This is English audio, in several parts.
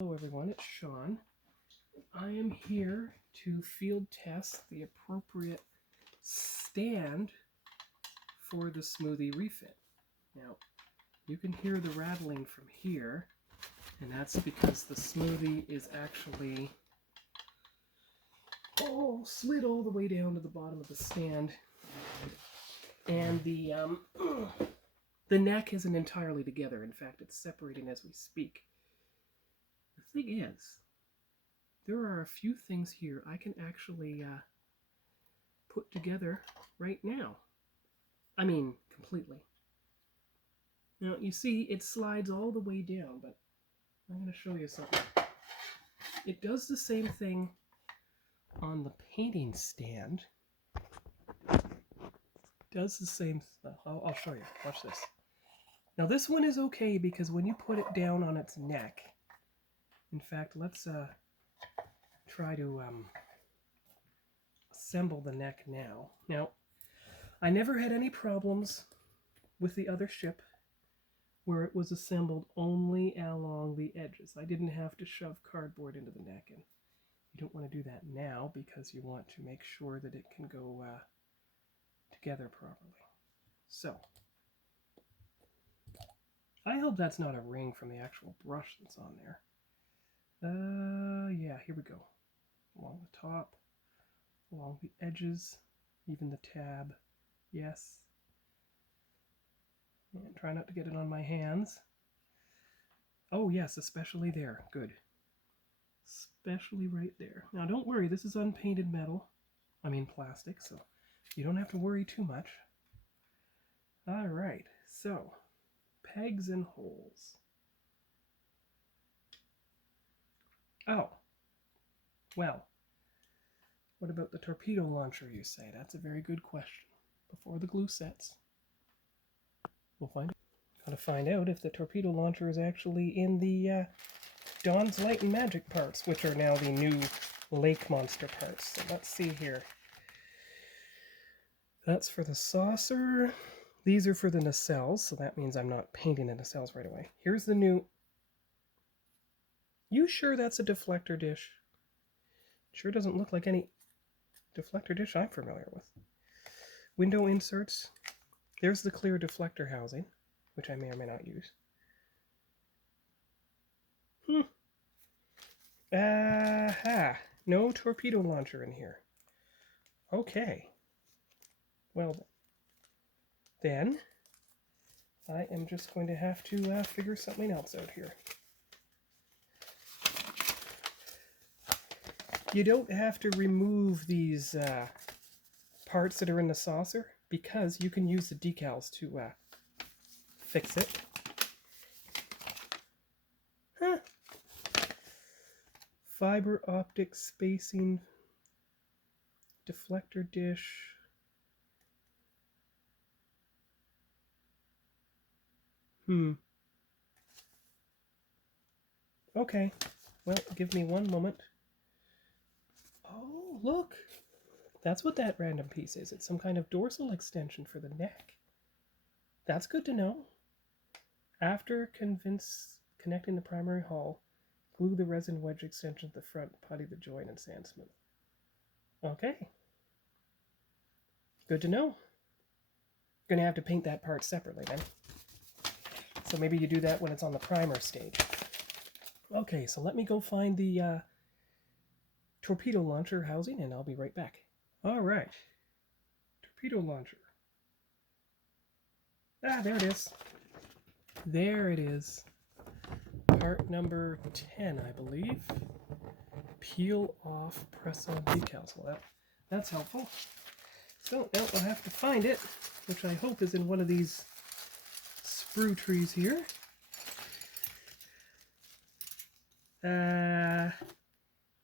Hello everyone, it's Sean. I am here to field test the appropriate stand for the smoothie refit. Now, you can hear the rattling from here, and that's because the smoothie is actually slid all the way down to the bottom of the stand, and the neck isn't entirely together. In fact, it's separating as we speak. The thing is, there are a few things here I can actually put together right now. I mean, completely. Now, you see, it slides all the way down, but I'm going to show you something. It does the same thing on the painting stand. Does the same stuff. I'll show you. Watch this. Now, this one is okay because when you put it down on its neck, in fact, let's try to assemble the neck now. Now, I never had any problems with the other ship where it was assembled only along the edges. I didn't have to shove cardboard into the neck, and you don't want to do that now because you want to make sure that it can go together properly. So, I hope that's not a ring from the actual brush that's on there. Yeah, here we go. Along the top, along the edges, even the tab. Yes. And try not to get it on my hands. Oh yes, especially there. Good. Especially right there. Now don't worry, this is unpainted metal. I mean plastic, so you don't have to worry too much. Alright, so pegs and holes. Oh, well, what about the torpedo launcher, you say? That's a very good question. Before the glue sets, we'll find out. Gotta find out if the torpedo launcher is actually in the Dawn's Light and Magic parts, which are now the new Lake Monster parts. So let's see here. That's for the saucer. These are for the nacelles, so that means I'm not painting the nacelles right away. Here's the new... You sure that's a deflector dish? Sure doesn't look like any deflector dish I'm familiar with. Window inserts. There's the clear deflector housing, which I may or may not use. Aha! No torpedo launcher in here. Okay. Well then, I am just going to have to figure something else out here. You don't have to remove these parts that are in the saucer because you can use the decals to fix it. Huh. Fiber optic spacing, deflector dish. Okay, well, give me one moment. Oh, look! That's what that random piece is. It's some kind of dorsal extension for the neck. That's good to know. After connecting the primary hull, glue the resin wedge extension to the front, putty the joint, and sand smooth. Okay. Good to know. Gonna have to paint that part separately then. So maybe you do that when it's on the primer stage. Okay, so let me go find the torpedo launcher housing and I'll be right back. Alright. Torpedo launcher. Ah, there it is. There it is. Part number 10, I believe. Peel off press-on decals. Well, that's helpful. So now I'll have to find it, which I hope is in one of these sprue trees here.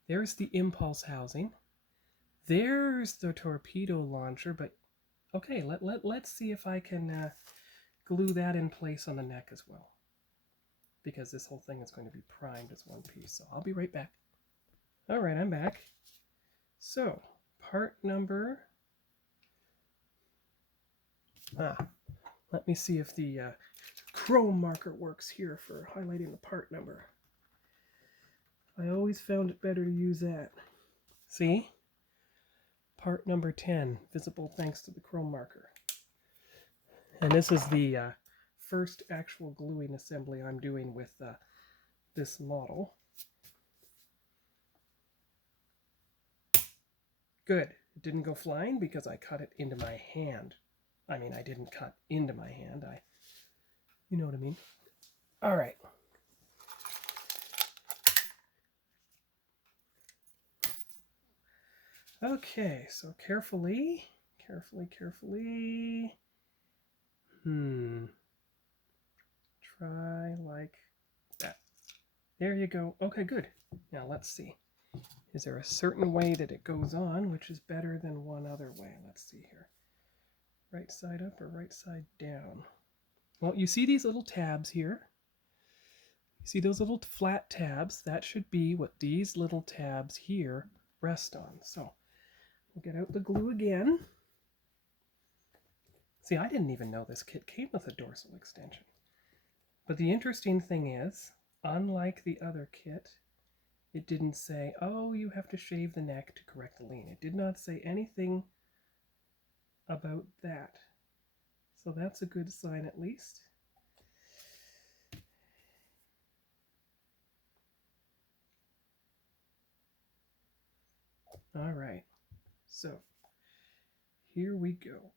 There's the impulse housing. There's the torpedo launcher, but okay, let's see if I can glue that in place on the neck as well. Because this whole thing is going to be primed as one piece, so I'll be right back. Alright, I'm back. So, part number... let me see if the chrome marker works here for highlighting the part number. I always found it better to use that. See? Part number 10, visible thanks to the chrome marker. And this is the first actual gluing assembly I'm doing with this model. Good. It didn't go flying because I cut it into my hand. I mean, I didn't cut into my hand. You know what I mean. All right. Okay, so carefully. Try like that. There you go. Okay, good. Now let's see. Is there a certain way that it goes on which is better than one other way? Let's see here. Right side up or right side down? Well, you see these little tabs here? You see those little flat tabs? That should be what these little tabs here rest on. So we'll get out the glue again. See, I didn't even know this kit came with a dorsal extension. But the interesting thing is, unlike the other kit, it didn't say, oh, you have to shave the neck to correct the lean. It did not say anything about that. So that's a good sign at least. All right, so here we go.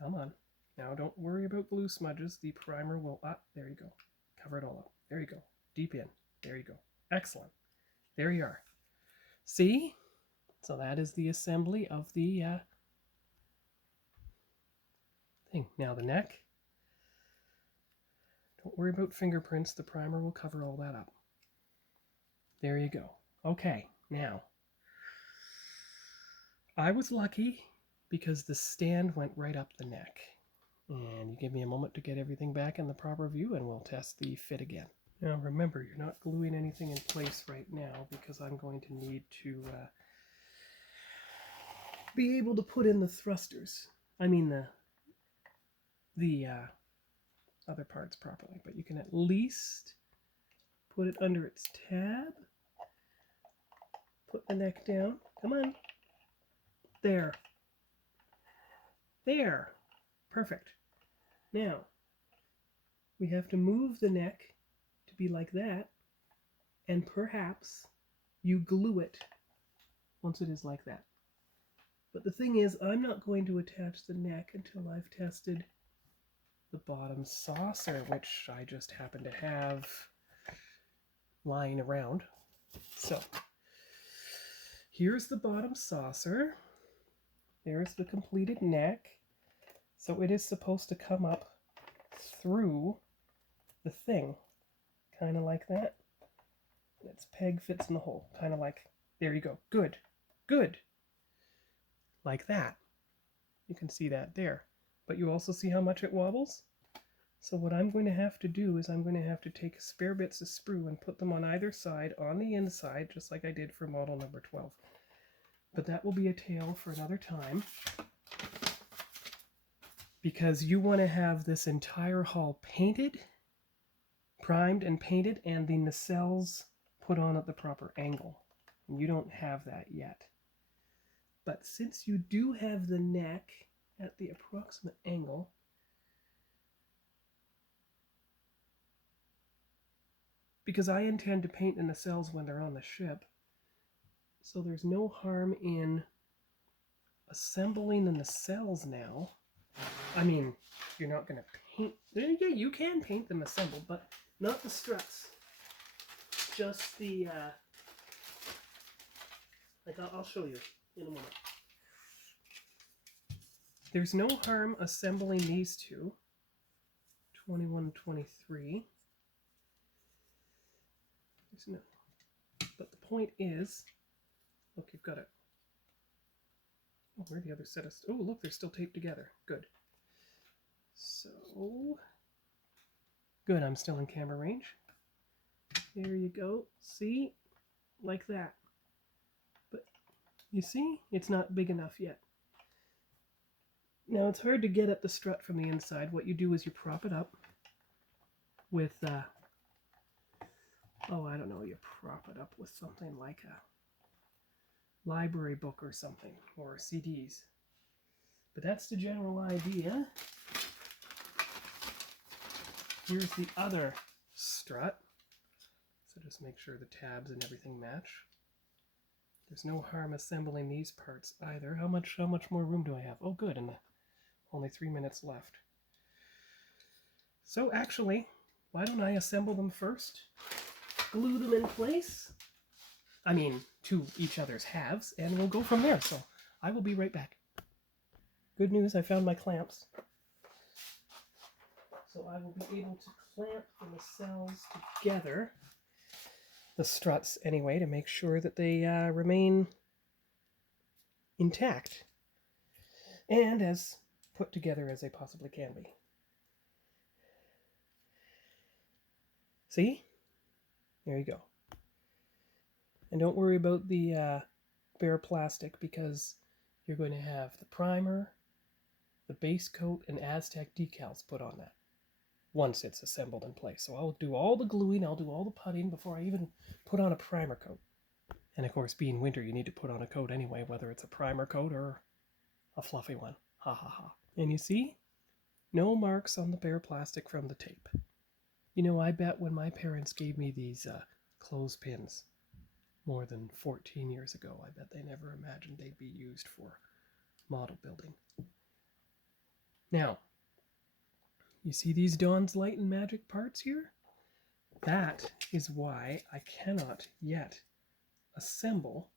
Come on. Now don't worry about glue smudges. The primer will, there you go. Cover it all up. There you go. Deep in. There you go. Excellent. There you are. See? So that is the assembly of the thing. Now the neck. Don't worry about fingerprints. The primer will cover all that up. There you go. Okay, now. I was lucky because the stand went right up the neck. And you give me a moment to get everything back in the proper view and we'll test the fit again. Now remember, you're not gluing anything in place right now because I'm going to need to be able to put in the thrusters. I mean the other parts properly, but you can at least put it under its tab. Put the neck down. Come on. There. There. Perfect. Now, we have to move the neck to be like that, and perhaps you glue it once it is like that. But the thing is, I'm not going to attach the neck until I've tested the bottom saucer, which I just happen to have lying around. So, here's the bottom saucer. There's the completed neck. So it is supposed to come up through the thing, kind of like that. Its peg fits in the hole, kind of like, there you go. Good, good. Like that. You can see that there. But you also see how much it wobbles? So what I'm going to have to do is I'm going to have to take spare bits of sprue and put them on either side on the inside, just like I did for model number 12. But that will be a tale for another time. Because you want to have this entire hull painted, primed and painted, and the nacelles put on at the proper angle. And you don't have that yet. But since you do have the neck at the approximate angle, because I intend to paint the nacelles when they're on the ship, so there's no harm in assembling the nacelles now. I mean, you're not going to paint... Yeah, you can paint them assembled, but not the struts. Just the... I'll show you in a moment. There's no harm assembling these two. 21 and 23. There's no... But the point is... Look, you've got it. Oh, where are the other set of... Oh, look, they're still taped together. Good. So... Good, I'm still in camera range. There you go. See? Like that. But, you see? It's not big enough yet. Now, it's hard to get at the strut from the inside. What you do is you prop it up with oh, I don't know, you prop it up with something like a library book or something, or CDs. But that's the general idea. Here's the other strut. So just make sure the tabs and everything match. There's no harm assembling these parts either. How much more room do I have? Oh, good, and only 3 minutes left. So actually, why don't I assemble them first? Glue them in place. I mean, to each other's halves, and we'll go from there. So I will be right back. Good news, I found my clamps. So I will be able to clamp the nacelles together, the struts anyway, to make sure that they remain intact and as put together as they possibly can be. See? There you go. And don't worry about the bare plastic, because you're going to have the primer, the base coat, and Aztec decals put on that once it's assembled in place. So I'll do all the gluing, I'll do all the putting before I even put on a primer coat. And of course, being winter, you need to put on a coat anyway, whether it's a primer coat or a fluffy one. Ha ha ha. And you see? No marks on the bare plastic from the tape. You know, I bet when my parents gave me these clothespins more than 14 years ago, I bet they never imagined they'd be used for model building. Now, you see these Dawn's Light and Magic parts here? That is why I cannot yet assemble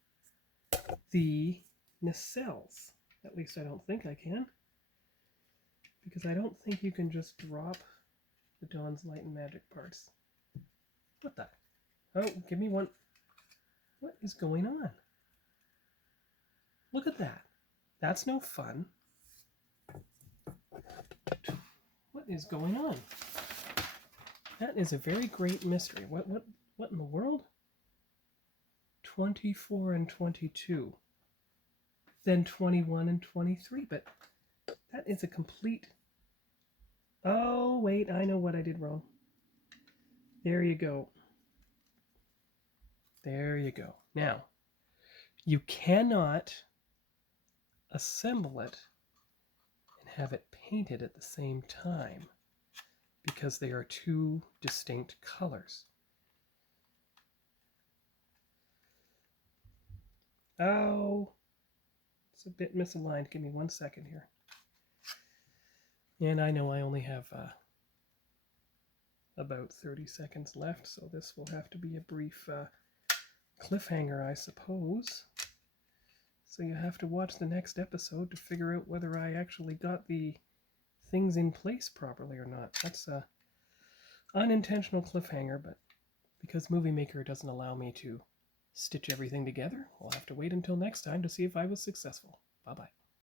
the nacelles. At least I don't think I can. Because I don't think you can just drop the Dawn's Light and Magic parts. What the? Oh, give me one. What is going on? Look at that. That's no fun. What is going on? That is a very great mystery. What in the world? 24 and 22. Then 21 and 23. But that is a complete... Oh, wait, I know what I did wrong. There you go. There you go. Now, you cannot assemble it and have it painted at the same time because they are two distinct colors. Oh, it's a bit misaligned. Give me 1 second here. And I know I only have about 30 seconds left, so this will have to be a brief cliffhanger, I suppose. So you have to watch the next episode to figure out whether I actually got the things in place properly or not. That's an unintentional cliffhanger, but because Movie Maker doesn't allow me to stitch everything together, we'll have to wait until next time to see if I was successful. Bye-bye.